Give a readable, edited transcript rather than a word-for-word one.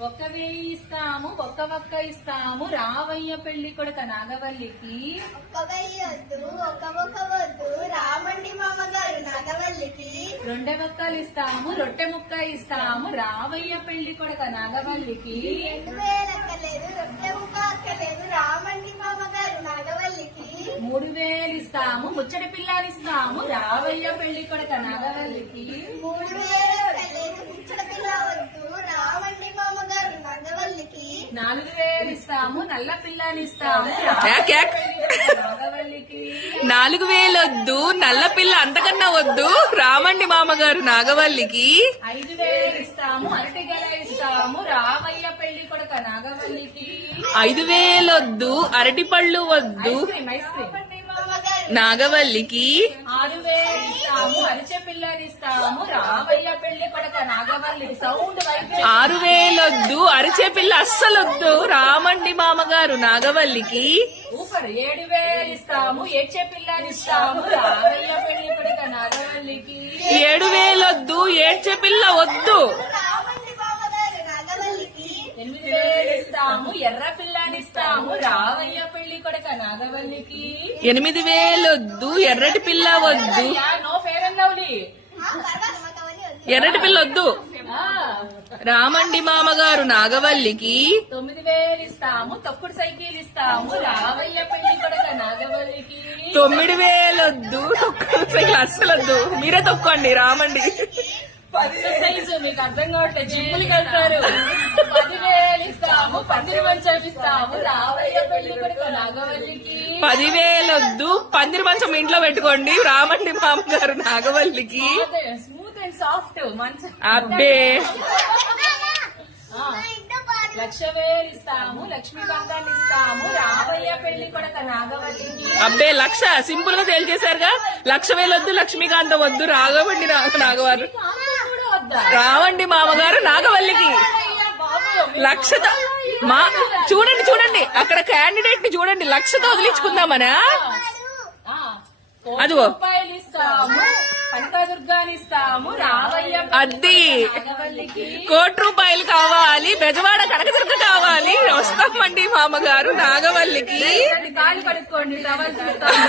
1,000 ఇస్తాము, ఒక్క ఇస్తాము రావయ్య పెళ్లి కొడుక నాగవల్లికి. 1,000 వద్దు, ఒక్క వద్దు రామండి మామగారు నాగవల్లికి. 2 ఒక్కలు ఇస్తాము, రొట్టె ముక్క ఇస్తాము రావయ్య పెళ్లి కొడుక నాగవల్లికి. 2,000 అక్కలేదు, రొట్టె ముక్క అక్కలేదు రామండి మామగారు నాగవల్లికి. 3,000 ఇస్తాము, ముచ్చటి పిల్లానిస్తాము రావయ్య పెళ్లి కొడుక నాగవల్లికి. 3,000 అక్కలేదు, ముచ్చట పిల్ల వద్దు రామండి మామగారు నాగవల్లికి. 4,000 ఇస్తాము, నల్ల పిల్లానిస్తాము నాగవల్లికి. 4,000 వద్దు, నల్ల పిల్ల అంతకన్నా వద్దు రామండి మామగారు నాగవల్లికి. 5,000 ఇస్తాము, అరటిగల ఇస్తాము రావయ్య పెళ్లి కొడుక నాగవల్లికి. 5,000 వద్దు, అరటి పళ్ళు వద్దు ఐస్ క్రీమ్ నాగవల్లికి. 6,000 ఇస్తాము, అరిచె పిల్లనిస్తాము రావయ్య పెళ్లి కొడుక నాగవల్లికి. సౌండ్ 6,000 వద్దు, అరిచే పిల్ల అస్సలొద్దు రామండి మామగారు నాగవల్లికి. ఊపర్ 7,000 ఇస్తాము, ఏడ్చే పిల్లనిస్తాము రావయ్య పెళ్లి కొడుక నాగవల్లికి. 7,000 వద్దు, ఏడ్చే పిల్ల వద్దు రామండి మామగారు నాగవల్లికి. 8,000 ఇస్తాము, ఎర్ర పిల్లనిస్తాము రావయ్య పెళ్లి కొడుక నాగవల్లికి. 8,000 వద్దు, ఎర్రటి పిల్ల వద్దు నో ఫేర్ అండ్ లవ్లీ. పర్వాలేదు మాకు అవన్నీ వద్దు. ఎర్రటి పిల్ల వద్దు రామండి మామగారు నాగవల్లికి. 9,000 ఇస్తాము, తొక్కుడు సైకిల్ ఇస్తాము రావయ్య పెళ్లి కొడుక నాగవల్లికి. 9,000 వద్దు, సైకిల్ అస్సలొద్దు, మీరే తొక్కండి రామండి. ఎక్సర్సైజ్ మీకు అర్థం కావట్లేదు, జిమ్ములకి వెళ్తారు. 10,000 ఇస్తాము, పందిరి మంచం ఇస్తాము రావయ్య పెళ్లి కొడుక నాగవల్లికి. 10,000 వద్దు, పందిరి మంచం ఇంట్లో పెట్టుకోండి రామండి మామగారు నాగవల్లికి. స్మూత్ అండ్ సాఫ్ట్ మంచం. అబ్బే 1,00,000 ఇస్తాము, లక్ష్మీకాంతాన్ని ఇస్తాము రావయ్య పెళ్లి కొడుక నాగవల్లికి. అబ్బే లక్ష సింపుల్ గా తేల్చేశారుగా. 1,00,000 వద్దు, లక్ష్మీకాంతం వద్దు రాఘవండి నాగవారు రావండి మామగారు నాగవల్లికి. 1,00,000 మా చూడండి చూడండి అక్కడ క్యాండిడేట్ ని చూడండి, 1,00,000తో వదిలించుకుందామనా. అదిగో రూపాయలు ఇస్తాము, కనకదుర్గాని ఇస్తాము రావయ్య అది నాగవల్లికి. 1,00,00,000 రూపాయలు కావాలి, బెజవాడ కనకదుర్గ కావాలి, వస్తామండి మామగారు నాగవల్లికి. కాలు కడుక్కోండి, టవల్ చూస్తాము.